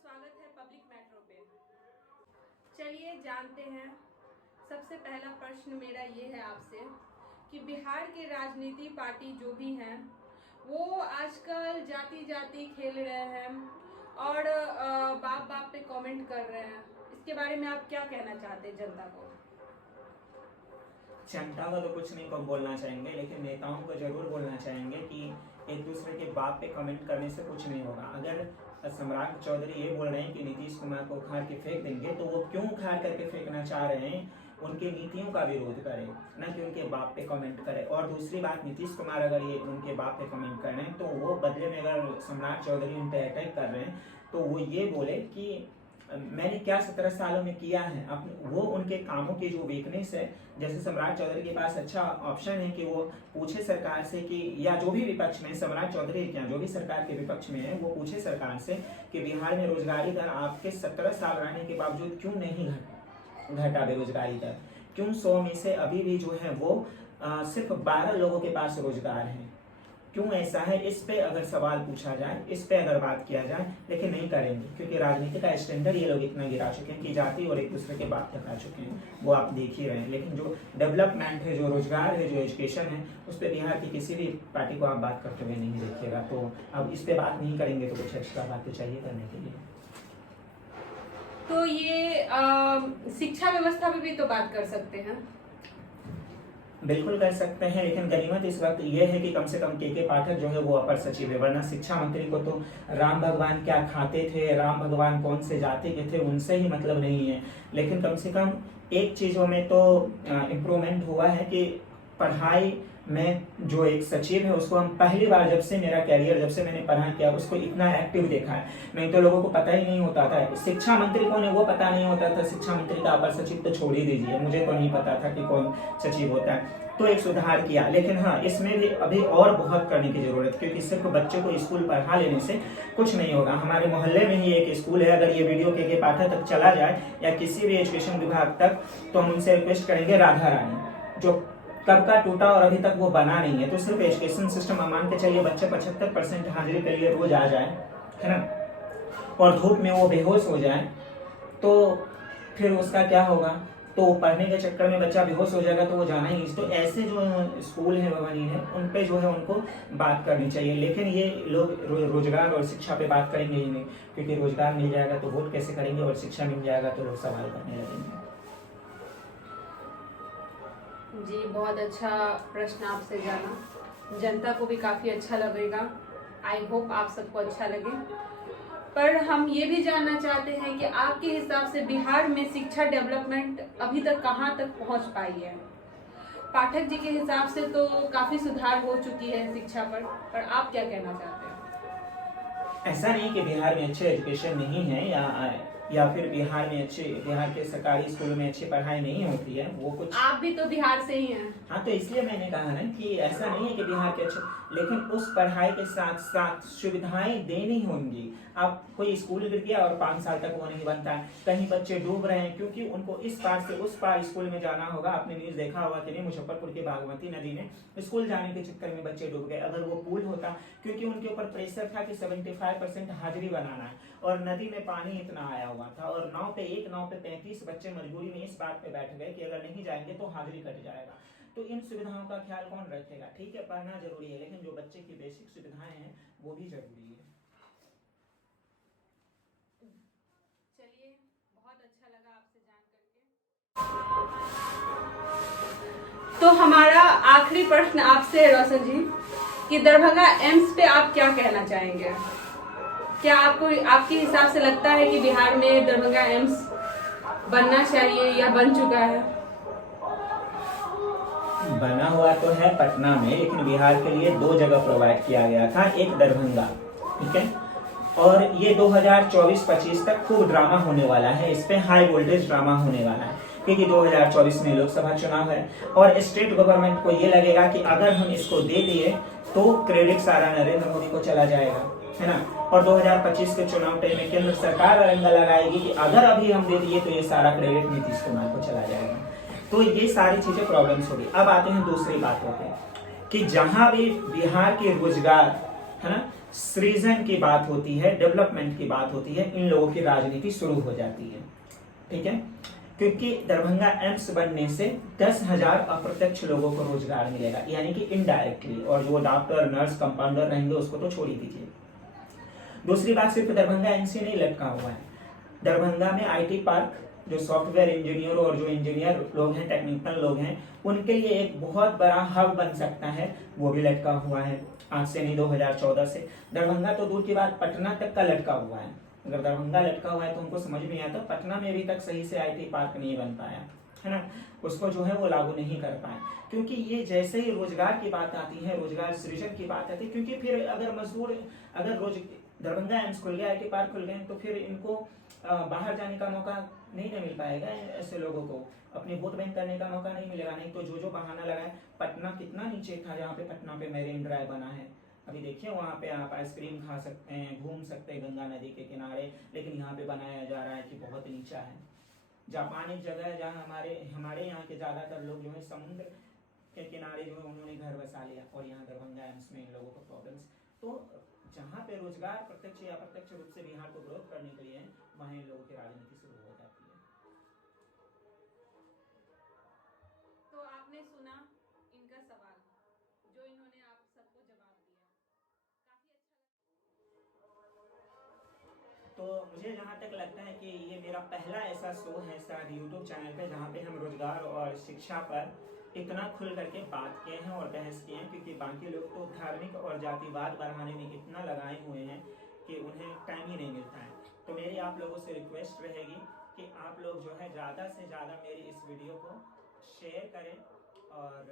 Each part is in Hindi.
स्वागत है पब्लिक मेट्रो पे। चलिए जानते हैं। सबसे पहला प्रश्न मेरा ये है आपसे कि बिहार के राजनीति पार्टी जो भी हैं वो आजकल जाति जाति खेल रहे हैं और बाप बाप पे कमेंट कर रहे हैं। इसके बारे में आप क्या कहना चाहते हैं जनता को? जनता को तो कुछ नहीं को बोलना चाहेंगे, लेकिन नेताओं को जरूर बोलना चाहेंगे कि एक दूसरे के बाप पे कमेंट करने से कुछ नहीं होगा। अगर सम्राट चौधरी ये बोल रहे हैं कि नीतीश कुमार को उखाड़ के फेंक देंगे, तो वो क्यों उखाड़ करके फेंकना चाह रहे हैं? उनकी नीतियों का विरोध करें, ना कि उनके बाप पे कमेंट करें। और दूसरी बात, नीतीश कुमार अगर ये उनके बाप पे कमेंट कर रहे हैं, तो वो बदले में अगर सम्राट चौधरी उन पर अटैक कर रहे हैं तो वो ये बोले कि मैंने क्या 17 सालों में किया है। वो उनके कामों की जो वीकनेस है, जैसे सम्राट चौधरी के पास अच्छा ऑप्शन है कि वो पूछे सरकार से कि, या जो भी विपक्ष में, सम्राट चौधरी क्या जो भी सरकार के विपक्ष में है, वो पूछे सरकार से कि बिहार में रोजगारी दर आपके 17 साल रहने के बावजूद क्यों नहीं घटा बेरोजगारी दर? क्यों 100 में से अभी भी जो है वो सिर्फ 12 लोगों के पास रोजगार है? क्यों ऐसा है? इस पे अगर सवाल पूछा जाए, इस पे अगर बात किया जाए, लेकिन नहीं करेंगे, क्योंकि राजनीति का स्टैंडर्ड ये लोग इतना गिरा चुके हैं कि जाति और एक दूसरे के बात तक आ चुके हैं। वो आप देख ही रहे हैं। लेकिन जो डेवलपमेंट है, जो रोजगार है, जो एजुकेशन है, उस पर बिहार की किसी भी पार्टी को आप बात करते हुए नहीं देखिएगा। तो अब इस पे बात नहीं करेंगे तो कुछ एक्स्ट्रा बातें चाहिए करने के लिए। तो ये शिक्षा व्यवस्था पे भी तो बात कर सकते हैं। बिल्कुल कर सकते हैं, लेकिन गनीमत इस वक्त ये है कि कम से कम के पाठक जो है वो अपर सचिव है। वरना शिक्षा मंत्री को तो राम भगवान क्या खाते थे, राम भगवान कौन से जाति के थे, उनसे ही मतलब नहीं है। लेकिन कम से कम एक चीज़ों में तो इम्प्रूवमेंट हुआ है कि पढ़ाई में जो एक सचिव है उसको हम पहली बार, जब से मेरा कैरियर, जब से मैंने पढ़ाई किया, उसको इतना एक्टिव देखा है। नहीं तो लोगों को पता ही नहीं होता था शिक्षा मंत्री कौन है, वो पता नहीं होता था। शिक्षा मंत्री का अपर सचिव तो छोड़ ही दीजिए, मुझे तो नहीं पता था कि कौन सचिव होता है। तो एक सुधार किया, लेकिन हाँ, इसमें भी अभी और बहुत करने की जरूरत है, क्योंकि सिर्फ बच्चों को स्कूल पढ़ा लेने से कुछ नहीं होगा। हमारे मोहल्ले में ही एक स्कूल है, अगर ये वीडियो के पाठक तक चला जाए या किसी भी एजुकेशन विभाग तक, तो हम उनसे रिक्वेस्ट करेंगे, राधा रानी जो कब का टूटा और अभी तक वो बना नहीं है। तो सिर्फ एजुकेशन सिस्टम मान के चाहिए बच्चे 75% हाजिरी के लिए रोज आ जाए, है ना, और धूप में वो बेहोश हो जाए, तो फिर उसका क्या होगा? तो पढ़ने के चक्कर में बच्चा बेहोश हो जाएगा तो वो जाना ही। तो ऐसे जो स्कूल है, भवानी है, उन पे जो है उनको बात करनी चाहिए। लेकिन ये लोग रोजगार और शिक्षा पे बात करेंगे ही नहीं, क्योंकि रोजगार मिल जाएगा तो वोट कैसे करेंगे, और शिक्षा मिल जाएगा तो लोग सवाल करने लगेंगे। जी, बहुत अच्छा प्रश्न आपसे जाना। जनता को भी काफ़ी अच्छा लगेगा। आई होप आप सबको अच्छा लगे। पर हम ये भी जानना चाहते हैं कि आपके हिसाब से बिहार में शिक्षा डेवलपमेंट अभी तक कहाँ तक पहुँच पाई है? पाठक जी के हिसाब से तो काफ़ी सुधार हो चुकी है शिक्षा पर आप क्या कहना चाहते हैं? ऐसा नहीं कि बिहार में अच्छे एजुकेशन नहीं है, या फिर बिहार के सरकारी स्कूलों में अच्छी पढ़ाई नहीं होती है। वो कुछ, आप भी तो बिहार से ही हैं। हाँ, तो इसलिए मैंने कहा ना कि ऐसा नहीं है कि बिहार के अच्छे, लेकिन उस पढ़ाई के साथ साथ सुविधाएं देनी होंगी। आप कोई स्कूल गिर गया और 5 साल तक वो नहीं बनता है। कहीं बच्चे डूब रहे हैं क्योंकि उनको इस पार से उस पार स्कूल में जाना होगा। आपने न्यूज देखा होगा कि नहीं, मुजफ्फरपुर के बागमती नदी में स्कूल जाने के चक्कर में बच्चे डूब गए। अगर वो पुल होता, क्योंकि उनके ऊपर प्रेशर था कि 75% हाजिरी बनाना है, और नदी में पानी इतना आया हुआ था, और एक नाव पे 35 बच्चे मजबूरी में इस बात पे बैठ गए कि अगर नहीं जाएंगे तो हाजिरी कट जाएगा। तो इन सुविधाओं का ख्याल कौन रखेगा? ठीक है, पढ़ना जरूरी है, लेकिन जो बच्चे की बेसिक सुविधाएं हैं वो भी जरूरी है। चलिए, बहुत अच्छा लगा आपसे जान करके। तो हमारा आखिरी प्रश्न आपसे है रोशन जी, कि दरभंगा एम्स पे आप क्या कहना चाहेंगे? क्या आपको, आपके हिसाब से लगता है कि बिहार में दरभंगा एम्स बनना चाहिए या बन चुका है? बना हुआ तो है पटना में, लेकिन बिहार के लिए 2 जगह प्रोवाइड किया गया था, एक दरभंगा, ठीक है। और ये 2024-25 तक खूब ड्रामा होने वाला है, इस पे हाई वोल्टेज ड्रामा होने वाला है, क्योंकि 2024 में लोकसभा चुनाव है, और स्टेट गवर्नमेंट को ये लगेगा कि अगर हम इसको दे दिए तो क्रेडिट सारा नरेंद्र मोदी को चला जाएगा, है ना। और 2025 के चुनाव टाइम में केंद्र सरकार अरंगा लगाएगी कि अगर अभी हम दे दिए तो ये सारा क्रेडिट नीतीश कुमार को चला जाएगा। तो ये सारी चीजें प्रॉब्लम्स होगी। अब आते हैं दूसरी बातों पे, कि जहां भी बिहार के रोजगार, है ना, सृजन की बात होती है, डेवलपमेंट की बात होती है, इन लोगों की राजनीति शुरू हो जाती है। ठीक है, क्योंकि दरभंगा एम्स बनने से 10,000 अप्रत्यक्ष लोगों को रोजगार मिलेगा, यानी कि इनडायरेक्टली, और जो डॉक्टर, नर्स, कंपाउंडर रहेंगे उसको तो छोड़ ही दीजिए। दूसरी बात, सिर्फ दरभंगा एम्स ही नहीं लटका हुआ है, दरभंगा में आईटी पार्क, जो सॉफ्टवेयर इंजीनियर और जो इंजीनियर लोग हैं, टेक्निकल लोग हैं, उनके लिए एक बहुत बड़ा हब बन सकता है, वो भी लटका हुआ है। आज से नहीं, 2014 से। दरभंगा तो दूर की बात, पटना तक का लटका हुआ है। अगर दरभंगा लटका हुआ है तो हमको समझ में आता, पटना में अभी तक सही से आईटी पार्क नहीं बन पाया है ना, उसको जो है वो लागू नहीं कर पाए, क्योंकि ये जैसे ही रोजगार की बात आती है, रोजगार सृजन की बात आती है, क्योंकि फिर अगर मजदूर, अगर रोज दरभंगा एम्स खुल गया, आईटी पार्क खुल गए, तो फिर इनको बाहर जाने का मौका नहीं ना मिल पाएगा, ऐसे लोगों को अपनी वोट बैंक करने का मौका नहीं मिलेगा। नहीं तो जो बहाना लगाए, पटना कितना नीचे था, जहाँ पे पटना पे मेरीन ड्राइव बना है, अभी देखिए वहाँ पे आप आइसक्रीम खा सकते हैं, घूम सकते हैं गंगा नदी के किनारे, लेकिन यहाँ पे बनाया जा रहा है कि बहुत नीचा है। जापान एक जगह है जहाँ हमारे यहाँ के ज्यादातर लोग जो है समुद्र के किनारे जो है उन्होंने घर बसा लिया, और यहाँ दरभंगा एम्स में इन लोगों को प्रॉब्लम्स। तो जहाँ पे रोजगार प्रत्यक्ष या अप्रत्यक्ष रूप से बिहार को ग्रोथ करने के लिए है, वहाँ इन लोगों की राजनीति शुरू हो जाती है। तो आपने सुना इनका सवाल, जो इन्होंने आप सबको जवाब दिया, काफी अच्छा तो मुझे जहाँ तक लगता है कि ये मेरा पहला ऐसा शो है शायद यूट्यूब चैनल पे जहाँ पे हम रोजगार और शिक्षा पर इतना खुल करके बात किए हैं और बहस किए हैं, क्योंकि बाकी लोग तो धार्मिक और जातिवाद बढ़ाने में इतना लगाए हुए हैं कि उन्हें टाइम ही नहीं मिलता है। तो मेरी आप लोगों से रिक्वेस्ट रहेगी कि आप लोग जो है ज़्यादा से ज़्यादा मेरी इस वीडियो को शेयर करें, और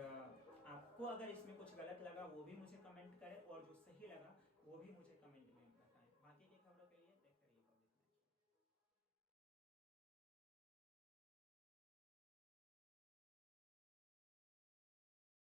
आपको अगर इसमें कुछ गलत लगा वो भी मुझे कमेंट करें, और जो सही लगा वो भी मुझे